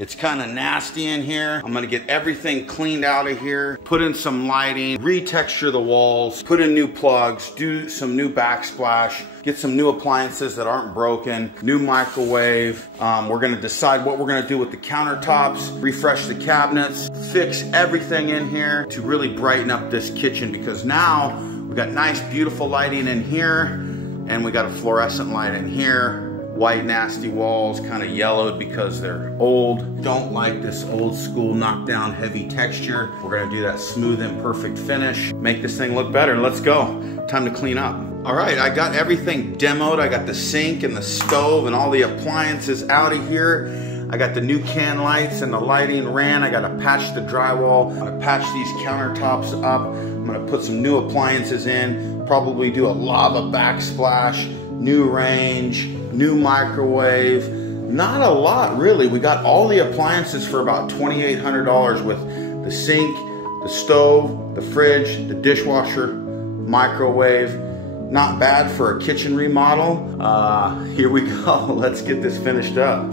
It's kind of nasty in here. I'm gonna get everything cleaned out of here, put in some lighting, retexture the walls, put in new plugs, do some new backsplash, get some new appliances that aren't broken, new microwave. We're gonna decide what we're gonna do with the countertops, refresh the cabinets, fix everything in here to really brighten up this kitchen, because now we got nice, beautiful lighting in here, and we got a fluorescent light in here. White, nasty walls, kind of yellowed because they're old. Don't like this old school knockdown heavy texture. We're gonna do that smooth and perfect finish, make this thing look better. Let's go. Time to clean up. All right, I got everything demoed. I got the sink and the stove and all the appliances out of here. I got the new can lights and the lighting ran. I gotta patch the drywall. I'm gonna patch these countertops up. I'm gonna put some new appliances in, probably do a lava backsplash, new range, new microwave. Not a lot really. We got all the appliances for about $2,800 with the sink, the stove, the fridge, the dishwasher, microwave. Not bad for a kitchen remodel. Here we go. Let's get this finished up.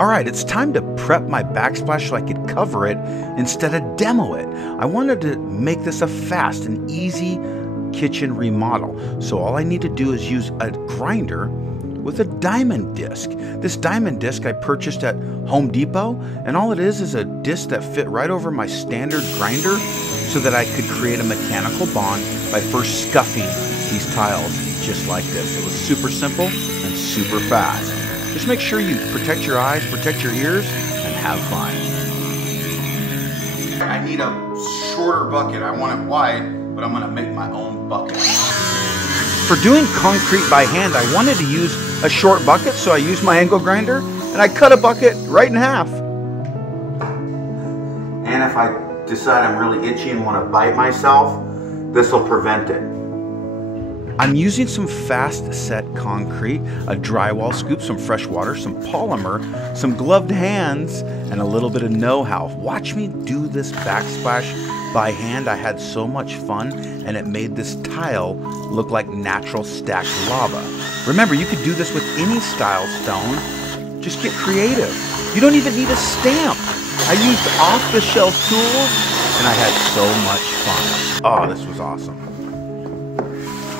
All right, it's time to prep my backsplash so I could cover it instead of demo it. I wanted to make this a fast and easy kitchen remodel. So all I need to do is use a grinder with a diamond disc. This diamond disc I purchased at Home Depot, and all it is a disc that fit right over my standard grinder so that I could create a mechanical bond by first scuffing these tiles just like this. It was super simple and super fast. Just make sure you protect your eyes, protect your ears, and have fun. I need a shorter bucket. I want it wide, but I'm gonna make my own bucket. For doing concrete by hand, I wanted to use a short bucket, so I used my angle grinder, and I cut a bucket right in half. And if I decide I'm really itchy and want to bite myself, this will prevent it. I'm using some fast set concrete, a drywall scoop, some fresh water, some polymer, some gloved hands, and a little bit of know-how. Watch me do this backsplash by hand. I had so much fun, and it made this tile look like natural stacked lava. Remember, you could do this with any style stone. Just get creative. You don't even need a stamp. I used off-the-shelf tools, and I had so much fun. Oh, this was awesome.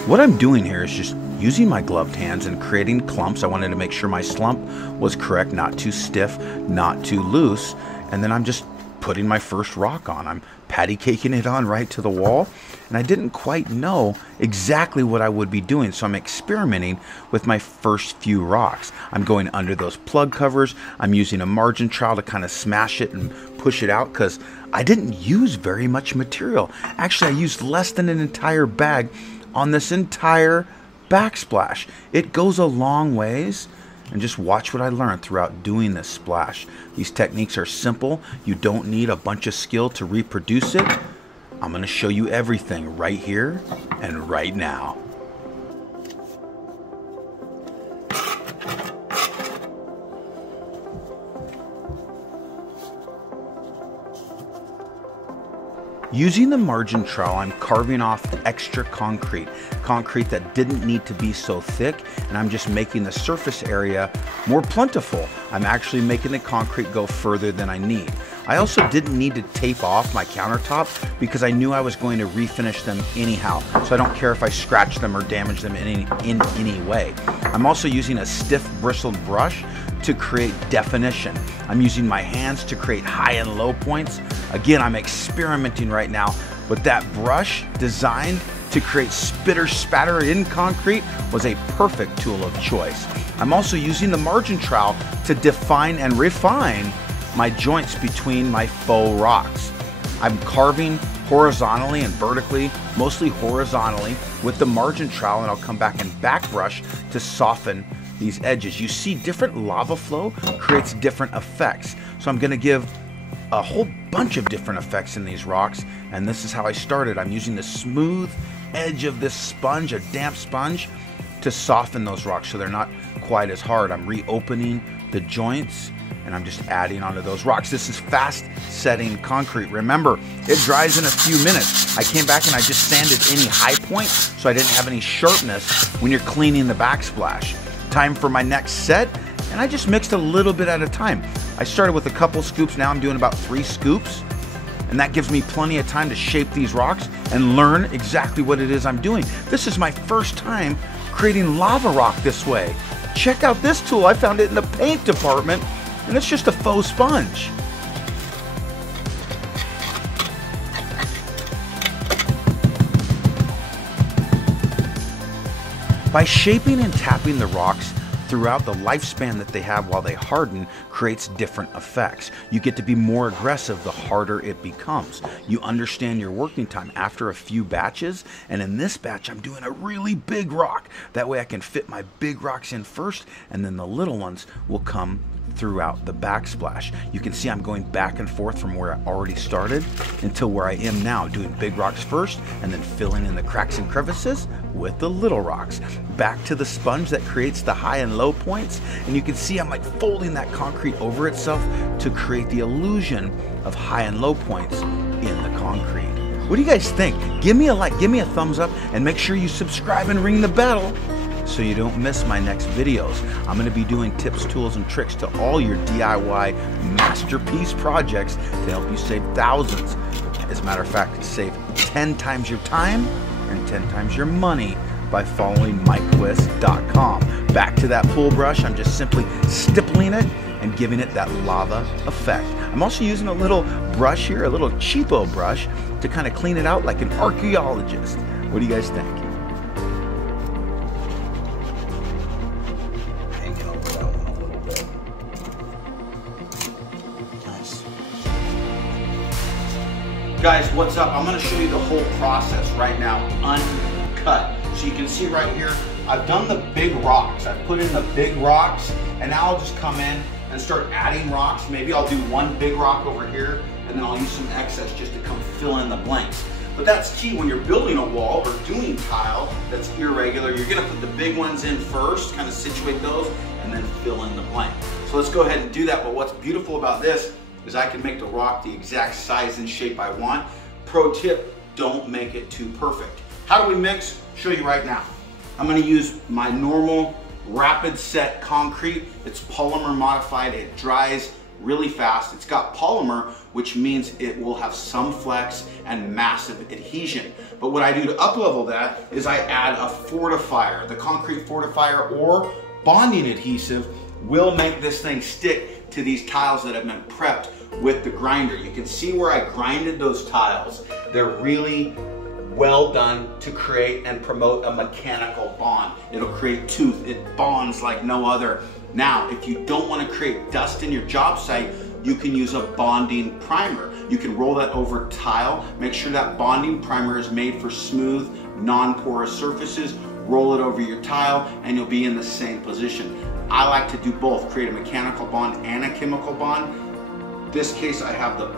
What I'm doing here is just using my gloved hands and creating clumps. I wanted to make sure my slump was correct, not too stiff, not too loose. And then I'm just putting my first rock on. I'm patty caking it on right to the wall. And I didn't quite know exactly what I would be doing, so I'm experimenting with my first few rocks. I'm going under those plug covers. I'm using a margin trowel to kind of smash it and push it out because I didn't use very much material. Actually, I used less than an entire bag on this entire backsplash. It goes a long ways, and just watch what I learned throughout doing this splash. These techniques are simple. You don't need a bunch of skill to reproduce it. I'm gonna show you everything right here and right now. Using the margin trowel, I'm carving off extra concrete that didn't need to be so thick, and I'm just making the surface area more plentiful. I'm actually making the concrete go further than I need. I also didn't need to tape off my countertop because I knew I was going to refinish them anyhow, so I don't care if I scratch them or damage them in any way. I'm also using a stiff bristled brush to create definition. I'm using my hands to create high and low points. Again, I'm experimenting right now, but that brush designed to create spitter spatter in concrete was a perfect tool of choice. I'm also using the margin trowel to define and refine my joints between my faux rocks. I'm carving horizontally and vertically, mostly horizontally with the margin trowel, and I'll come back and back brush to soften these edges. You see, different lava flow creates different effects. So I'm gonna give a whole bunch of different effects in these rocks, and this is how I started. I'm using the smooth edge of this sponge, a damp sponge, to soften those rocks so they're not quite as hard. I'm reopening the joints, and I'm just adding onto those rocks. This is fast setting concrete. Remember, it dries in a few minutes. I came back and I just sanded any high point so I didn't have any sharpness when you're cleaning the backsplash. Time for my next set, and I just mixed a little bit at a time. I started with a couple scoops, now I'm doing about 3 scoops. And that gives me plenty of time to shape these rocks and learn exactly what it is I'm doing. This is my first time creating lava rock this way. Check out this tool, I found it in the paint department, and it's just a faux sponge. By shaping and tapping the rocks throughout the lifespan that they have while they harden creates different effects. You get to be more aggressive the harder it becomes. You understand your working time after a few batches, and in this batch I'm doing a really big rock. That way I can fit my big rocks in first, and then the little ones will come throughout the backsplash. You can see I'm going back and forth from where I already started until where I am now, doing big rocks first and then filling in the cracks and crevices with the little rocks. Back to the sponge that creates the high and low points, and you can see I'm like folding that concrete over itself to create the illusion of high and low points in the concrete. What do you guys think? Give me a like, give me a thumbs up, and make sure you subscribe and ring the bell so you don't miss my next videos. I'm going to be doing tips, tools, and tricks to all your DIY masterpiece projects to help you save thousands. As a matter of fact, save 10 times your time and 10 times your money by following MikeQuist.com. Back to that pool brush, I'm just simply stippling it and giving it that lava effect. I'm also using a little brush here, a little cheapo brush, to kind of clean it out like an archaeologist. What do you guys think? Guys, what's up? I'm going to show you the whole process right now, uncut. So you can see right here, I've done the big rocks. I've put in the big rocks, and now I'll just come in and start adding rocks. Maybe I'll do one big rock over here, and then I'll use some excess just to come fill in the blanks. But that's key when you're building a wall or doing tile that's irregular. You're going to put the big ones in first, kind of situate those, and then fill in the blank. So let's go ahead and do that. But what's beautiful about this is I can make the rock the exact size and shape I want. Pro tip, don't make it too perfect. How do we mix? Show you right now. I'm gonna use my normal rapid set concrete. It's polymer modified, it dries really fast. It's got polymer, which means it will have some flex and massive adhesion. But what I do to up level that is I add a fortifier. The concrete fortifier or bonding adhesive will make this thing stick to these tiles that have been prepped with the grinder. You can see where I grinded those tiles. They're really well done to create and promote a mechanical bond. It'll create tooth, it bonds like no other. Now, if you don't want to create dust in your job site, you can use a bonding primer. You can roll that over tile, make sure that bonding primer is made for smooth, non-porous surfaces, roll it over your tile, and you'll be in the same position. I like to do both, create a mechanical bond and a chemical bond. This case I have the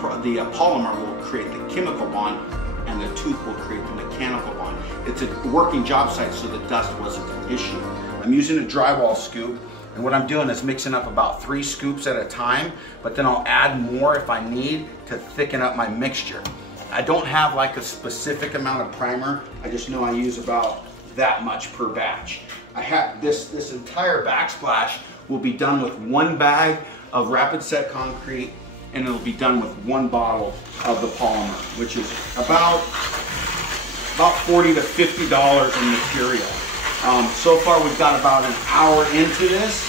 polymer will create the chemical bond and the tooth will create the mechanical bond. It's a working job site, so the dust wasn't an issue. I'm using a drywall scoop, and what I'm doing is mixing up about 3 scoops at a time, but then I'll add more if I need to thicken up my mixture. I don't have like a specific amount of primer. I just know I use about that much per batch. I have this entire backsplash will be done with 1 bag of rapid set concrete, and it'll be done with 1 bottle of the polymer, which is about $40 to $50 in material. So far we've got about an hour into this,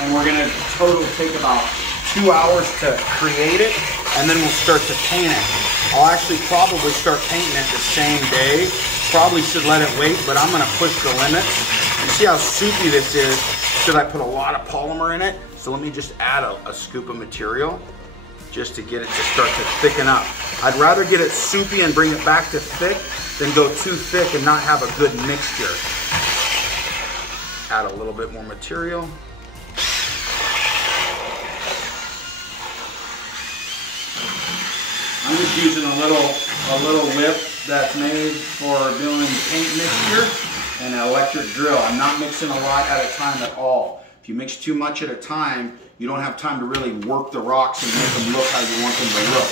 and we're gonna total take about 2 hours to create it, and then we'll start to paint it. I'll actually probably start painting it the same day. Probably should let it wait, but I'm gonna push the limits. You see how soupy this is? Should I put a lot of polymer in it? So let me just add a scoop of material just to get it to start to thicken up. I'd rather get it soupy and bring it back to thick than go too thick and not have a good mixture. Add a little bit more material. I'm just using a little whip that's made for doing paint mixture and an electric drill. I'm not mixing a lot at a time at all. If you mix too much at a time, you don't have time to really work the rocks and make them look how you want them to look.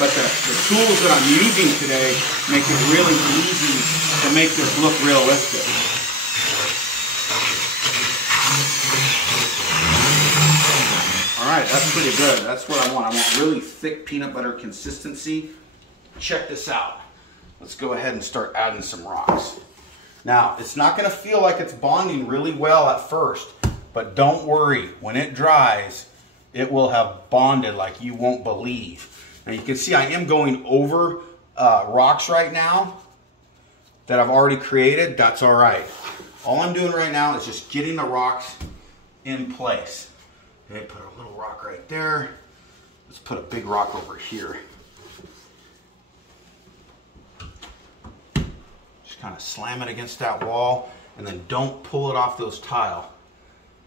But the tools that I'm using today make it really easy to make this look realistic. All right, that's pretty good. That's what I want. I want really thick peanut butter consistency. Check this out. Let's go ahead and start adding some rocks. Now, it's not going to feel like it's bonding really well at first, but don't worry. When it dries, it will have bonded like you won't believe. Now, you can see I am going over rocks right now that I've already created. That's all right. All I'm doing right now is just getting the rocks in place. Okay, put a little rock right there. Let's put a big rock over here. Just kind of slam it against that wall, and then don't pull it off those tile.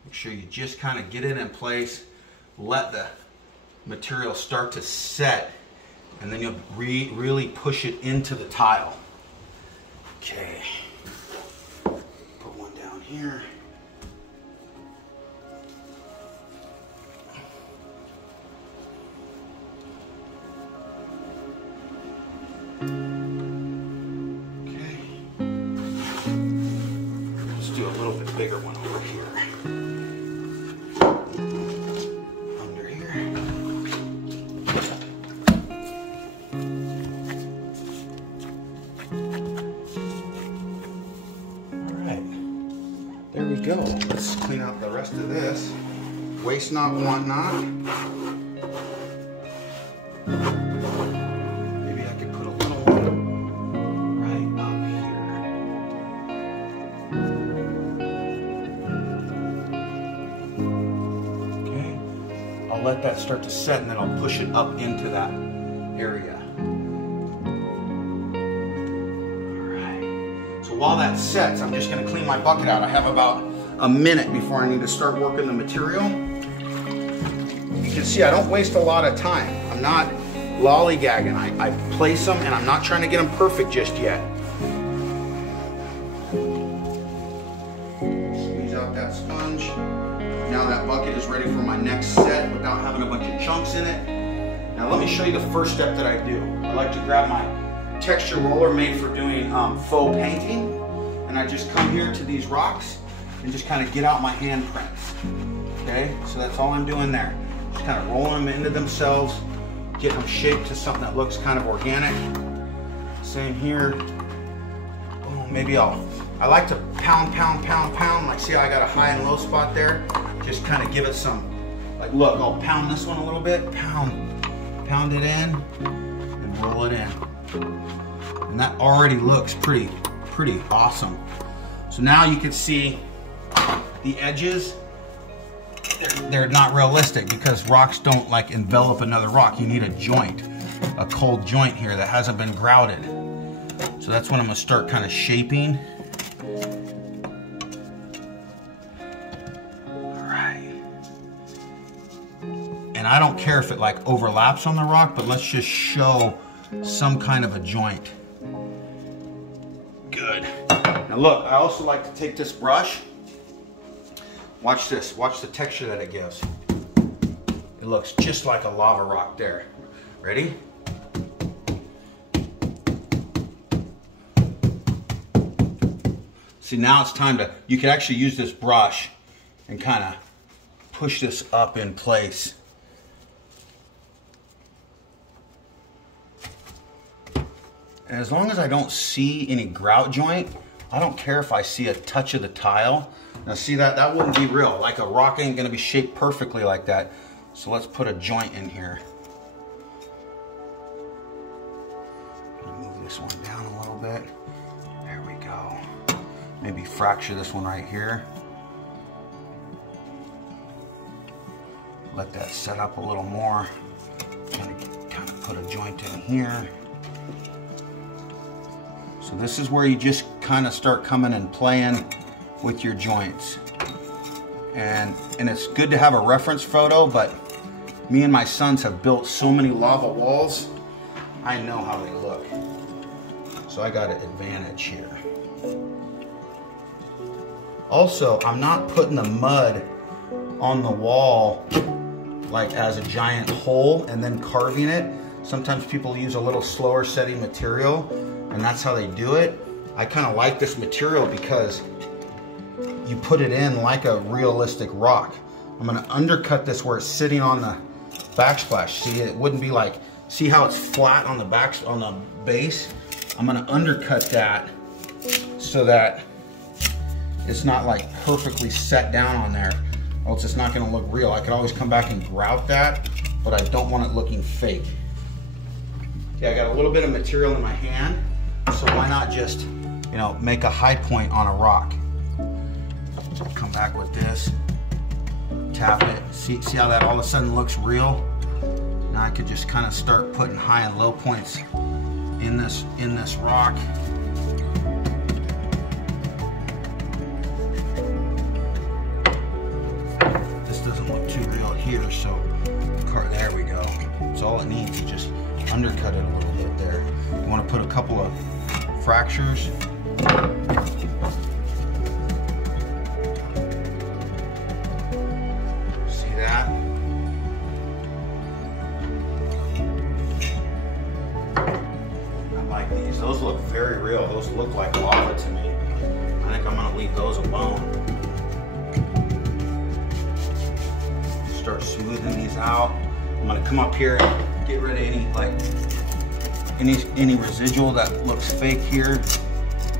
Make sure you just kind of get it in place, let the material start to set, and then you'll really push it into the tile. Okay, put one down here. Bigger one over here. Under here. All right. There we go. Let's clean out the rest of this. Waste not, want not. Maybe I could put a little one right up here. I'll let that start to set, and then I'll push it up into that area. Alright, so while that sets, I'm just going to clean my bucket out. I have about a minute before I need to start working the material. You can see I don't waste a lot of time. I'm not lollygagging. I place them, and I'm not trying to get them perfect just yet. Squeeze out that sponge. Now that bucket is ready for my next set without having a bunch of chunks in it. Now let me show you the first step that I do. I like to grab my texture roller made for doing faux painting, and I just come here to these rocks and just kind of get out my handprints. Okay, so that's all I'm doing there. Just kind of rolling them into themselves, get them shaped to something that looks kind of organic. Same here. Oh, maybe I like to pound. Like, see how I got a high and low spot there? Just kind of give it some, like, look, I'll pound this one a little bit, pound it in, and roll it in. And that already looks pretty awesome. So now you can see the edges, they're not realistic because rocks don't like envelop another rock. You need a joint, a cold joint here that hasn't been grouted. So that's when I'm gonna start kind of shaping. And I don't care if it like overlaps on the rock, but let's just show some kind of a joint. Good. Now look, I also like to take this brush. Watch this, watch the texture that it gives. It looks just like a lava rock there. Ready? See, now it's time to, you can actually use this brush and kind of push this up in place. And as long as I don't see any grout joint, I don't care if I see a touch of the tile. Now see that wouldn't be real. Like a rock ain't gonna be shaped perfectly like that. So let's put a joint in here. Move this one down a little bit. There we go. Maybe fracture this one right here. Let that set up a little more. Kind of put a joint in here. So this is where you just kind of start coming and playing with your joints. And it's good to have a reference photo, but me and my sons have built so many lava walls, I know how they look. So I got an advantage here. Also, I'm not putting the mud on the wall like as a giant hole and then carving it. Sometimes people use a little slower setting material, and that's how they do it. I kind of like this material because you put it in like a realistic rock. I'm gonna undercut this where it's sitting on the backsplash. See, it wouldn't be like, see how it's flat on the on the base? I'm gonna undercut that so that it's not like perfectly set down on there, or else it's not gonna look real. I could always come back and grout that, but I don't want it looking fake. Yeah, I got a little bit of material in my hand, so why not just, you know, make a high point on a rock. Come back with this, tap it. See how that all of a sudden looks real? Now I could just kind of start putting high and low points in this rock. This doesn't look too real here, so there we go. So all it needs is just undercut it a little bit there. You want to put a couple of fractures. See that? I like these. Those look very real. Those look like lava to me. I think I'm going to leave those alone. Start smoothing these out. I'm going to come up here and get rid of any residual that looks fake here.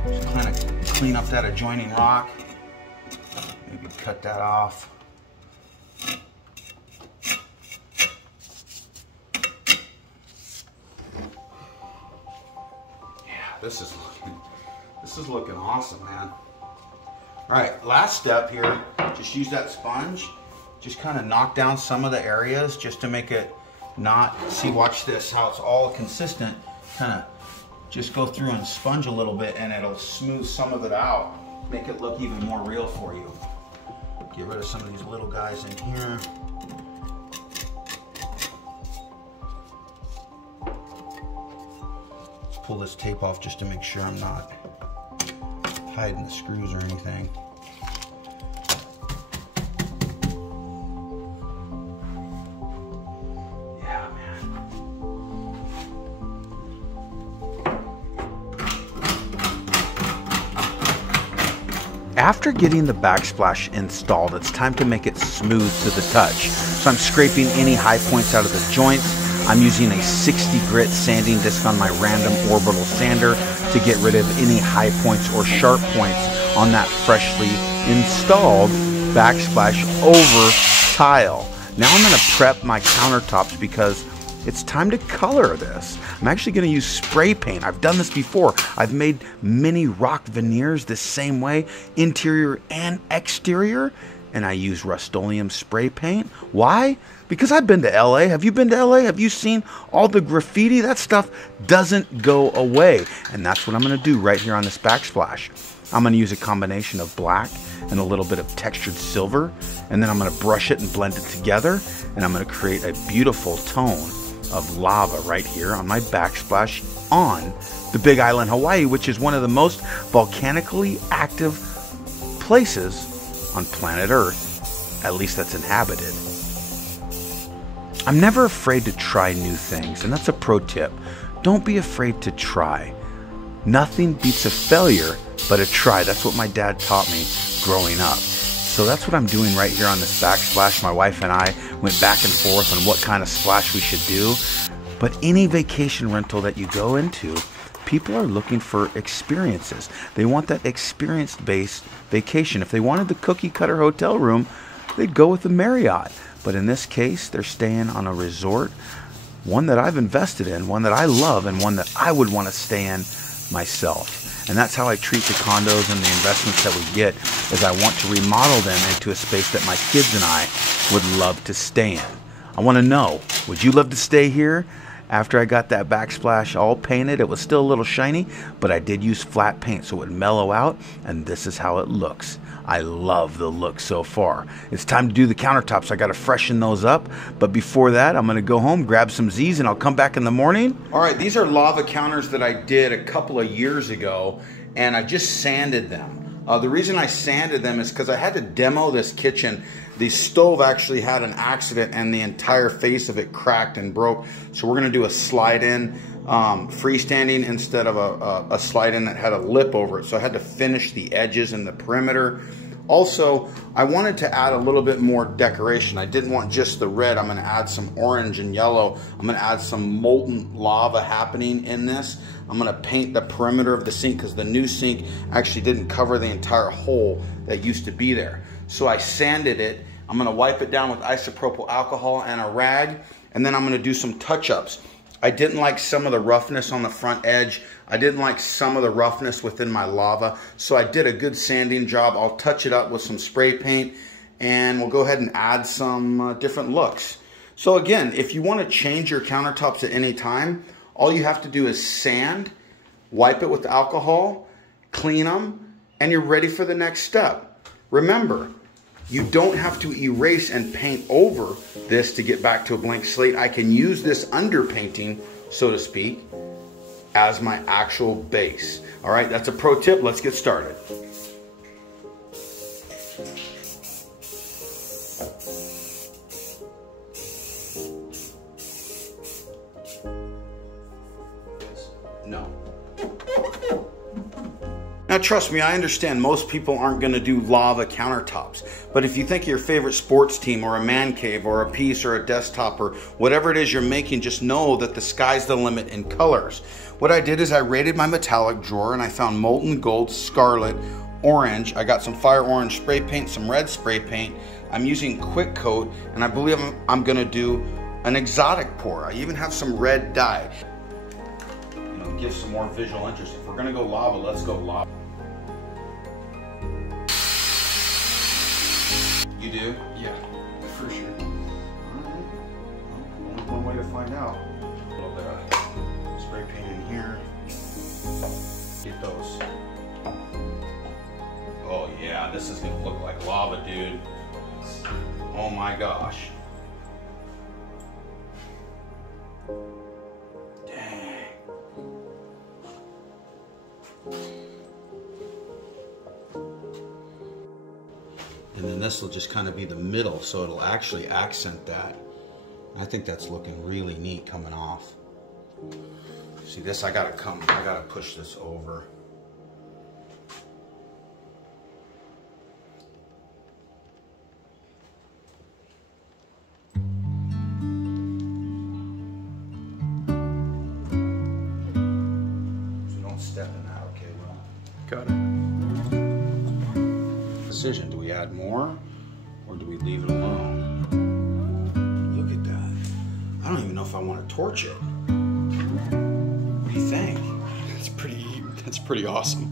Just kind of clean up that adjoining rock. Maybe cut that off. Yeah, this is looking awesome, man. All right, last step here, just use that sponge. Just kind of knock down some of the areas just to make it not, see, watch this, how it's all consistent. Kind of just go through and sponge a little bit and it'll smooth some of it out. Make it look even more real for you. Get rid of some of these little guys in here. Let's pull this tape off just to make sure I'm not hiding the screws or anything. After getting the backsplash installed, it's time to make it smooth to the touch. So I'm scraping any high points out of the joints. I'm using a 60 grit sanding disc on my random orbital sander to get rid of any high points or sharp points on that freshly installed backsplash over tile. Now I'm going to prep my countertops because it's time to color this. I'm actually going to use spray paint. I've done this before. I've made many rock veneers the same way, interior and exterior, and I use Rust-Oleum spray paint. Why? Because I've been to LA. Have you been to LA? Have you seen all the graffiti? That stuff doesn't go away, and that's what I'm going to do right here on this backsplash. I'm going to use a combination of black and a little bit of textured silver, and then I'm going to brush it and blend it together, and I'm going to create a beautiful tone of lava right here on my backsplash on the Big Island, Hawaii, which is one of the most volcanically active places on planet Earth, at least that's inhabited. I'm never afraid to try new things, and that's a pro tip. Don't be afraid to try. Nothing beats a failure but a try. That's what my dad taught me growing up. So that's what I'm doing right here on this backsplash. My wife and I went back and forth on what kind of splash we should do. But any vacation rental that you go into, people are looking for experiences. They want that experience-based vacation. If they wanted the cookie cutter hotel room, they'd go with the Marriott. But in this case, they're staying on a resort, one that I've invested in, one that I love, and one that I would want to stay in myself. And that's how I treat the condos and the investments that we get, is I want to remodel them into a space that my kids and I would love to stay in. I want to know, would you love to stay here? After I got that backsplash all painted, it was still a little shiny, but I did use flat paint so it would mellow out, and this is how it looks. I love the look so far. It's time to do the countertops. I got to freshen those up, but before that, I'm going to go home, grab some Z's, and I'll come back in the morning. All right, these are lava counters that I did a couple of years ago, and I just sanded them. The reason I sanded them is because I had to demo this kitchen. The stove actually had an accident and the entire face of it cracked and broke. So we're gonna do a slide-in freestanding instead of a slide-in that had a lip over it. So I had to finish the edges and the perimeter. Also, I wanted to add a little bit more decoration. I didn't want just the red. I'm gonna add some orange and yellow. I'm gonna add some molten lava happening in this. I'm gonna paint the perimeter of the sink because the new sink actually didn't cover the entire hole that used to be there. So I sanded it. I'm gonna wipe it down with isopropyl alcohol and a rag, and then I'm gonna do some touch-ups. I didn't like some of the roughness on the front edge. I didn't like some of the roughness within my lava. So I did a good sanding job. I'll touch it up with some spray paint, and we'll go ahead and add some different looks. So again, if you want to change your countertops at any time, all you have to do is sand, wipe it with alcohol, clean them, and you're ready for the next step. Remember, you don't have to erase and paint over this to get back to a blank slate. I can use this underpainting, so to speak, as my actual base. All right, that's a pro tip. Let's get started. No. Now trust me, I understand most people aren't gonna do lava countertops, but if you think of your favorite sports team or a man cave or a piece or a desktop or whatever it is you're making, just know that the sky's the limit in colors. What I did is I raided my metallic drawer and I found molten gold, scarlet, orange. I got some fire orange spray paint, some red spray paint. I'm using quick coat, and I believe I'm gonna do an exotic pour. I even have some red dye. You know, give some more visual interest. If we're gonna go lava, let's go lava. You do? Yeah, for sure. Alright. Well, only one way to find out. A little bit of spray paint in here. Get those. Oh yeah, this is gonna look like lava, dude. Oh my gosh. Dang. And then this will just kind of be the middle, so it'll actually accent that. I think that's looking really neat coming off. See this, I gotta push this over. So don't step in that, okay, Will? Got it. Decision, do we add more or do we leave it alone? Look at that. I don't even know if I want to torch it. What do you think? That's pretty awesome.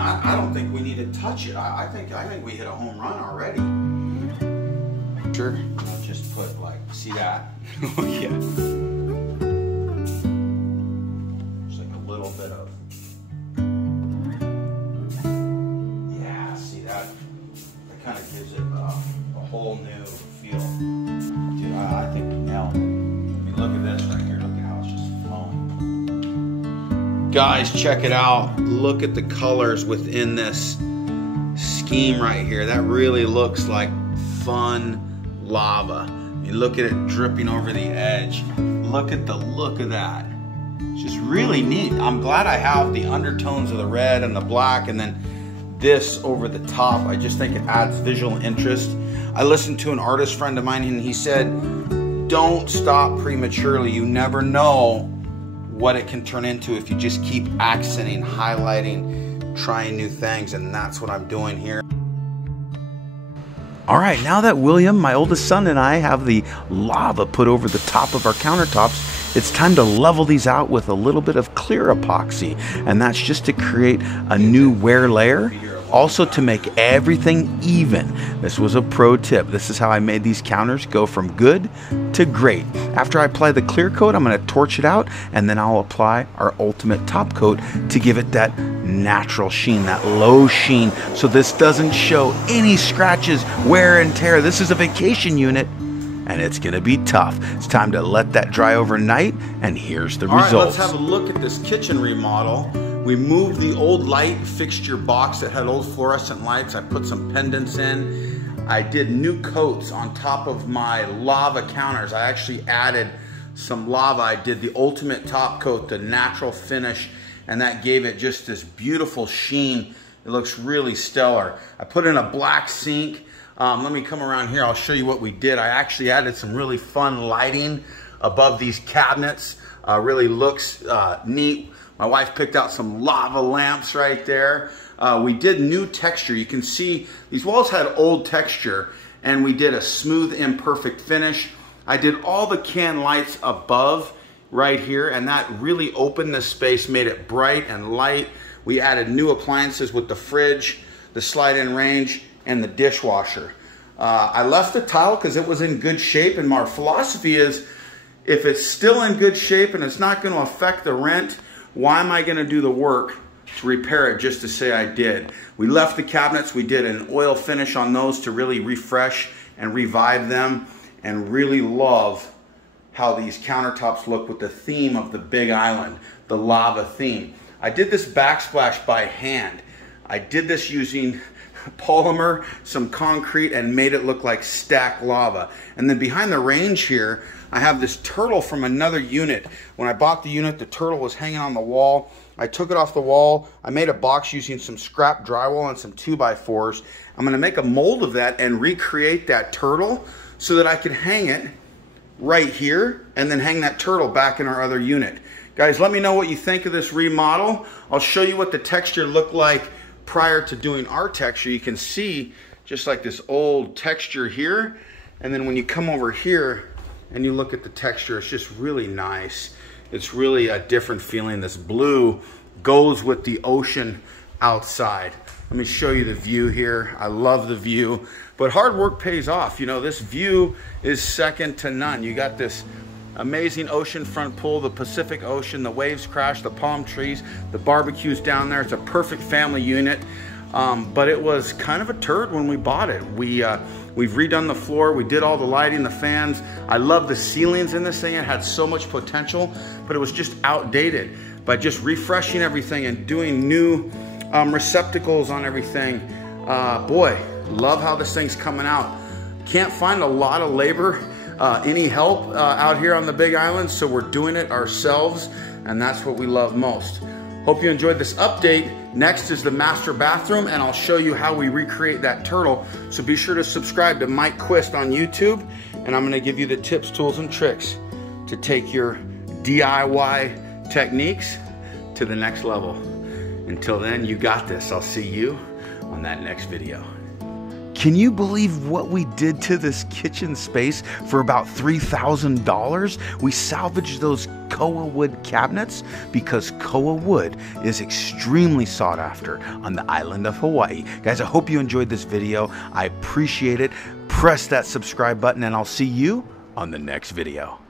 I don't think we need to touch it. I think we hit a home run already. Sure. I'll just put like, see that? Oh yeah. Just like a little bit of, yeah, see that? That kind of gives it a whole new feel. Dude, I think we nailed it. I mean, look at this right here. Look at how it's just flowing. Guys, check it out. Look at the colors within this scheme right here. That really looks like fun lava. I mean, look at it dripping over the edge. Look at the look of that. It's just really neat. I'm glad I have the undertones of the red and the black and then this over the top. I just think it adds visual interest. I listened to an artist friend of mine and he said, don't stop prematurely. You never know what it can turn into if you just keep accenting, highlighting, trying new things, and that's what I'm doing here. All right, now that William, my oldest son, and I have the lava put over the top of our countertops, it's time to level these out with a little bit of clear epoxy, and that's just to create a new wear layer, also to make everything even. This was a pro tip. This is how I made these counters go from good to great. After I apply the clear coat, I'm going to torch it out, and then I'll apply our ultimate top coat to give it that natural sheen, that low sheen, so this doesn't show any scratches, wear and tear. This is a vacation unit, and it's gonna be tough. It's time to let that dry overnight, and here's the results. All right, let's have a look at this kitchen remodel. We moved the old light fixture box that had old fluorescent lights. I put some pendants in. I did new coats on top of my lava counters. I actually added some lava. I did the ultimate top coat, the natural finish, and that gave it just this beautiful sheen It looks really stellar. I put in a black sink. Let me come around here. I'll show you what we did. I actually added some really fun lighting above these cabinets. Really looks neat. My wife picked out some lava lamps right there. We did new texture. You can see these walls had old texture, and we did a smooth, imperfect finish. I did all the can lights above right here, and that really opened the space, made it bright and light. We added new appliances with the fridge, the slide-in range, and the dishwasher. I left the tile because it was in good shape, and our philosophy is, if it's still in good shape and it's not going to affect the rent, why am I going to do the work to repair it just to say I did? We left the cabinets. We did an oil finish on those to really refresh and revive them, and really love how these countertops look with the theme of the Big Island, the lava theme. I did this backsplash by hand. I did this using polymer, some concrete, and made it look like stacked lava. And then behind the range here, I have this turtle from another unit. When I bought the unit, the turtle was hanging on the wall. I took it off the wall. I made a box using some scrap drywall and some 2x4s. I'm gonna make a mold of that and recreate that turtle so that I could hang it right here and then hang that turtle back in our other unit. Guys, let me know what you think of this remodel. I'll show you what the texture looked like prior to doing our texture. You can see just like this old texture here. And then when you come over here and you look at the texture, it's just really nice. It's really a different feeling. This blue goes with the ocean outside. Let me show you the view here. I love the view, but hard work pays off. You know, this view is second to none. You got this amazing ocean front pool, the Pacific Ocean, the waves crash, the palm trees, the barbecues down there. It's a perfect family unit, but it was kind of a turd when we bought it. We've redone the floor, we did all the lighting, the fans. I love the ceilings in this thing. It had so much potential, but it was just outdated. By just refreshing everything and doing new receptacles on everything, boy, love how this thing's coming out. Can't find a lot of labor, any help out here on the Big Island, so we're doing it ourselves, and that's what we love most. Hope you enjoyed this update. Next is the master bathroom, and I'll show you how we recreate that turtle. So be sure to subscribe to Mike Quist on YouTube, and I'm gonna give you the tips, tools, and tricks to take your DIY techniques to the next level. Until then, you got this. I'll see you on that next video. Can you believe what we did to this kitchen space for about $3,000? We salvaged those koa wood cabinets because koa wood is extremely sought after on the island of Hawaii. Guys, I hope you enjoyed this video. I appreciate it. Press that subscribe button, and I'll see you on the next video.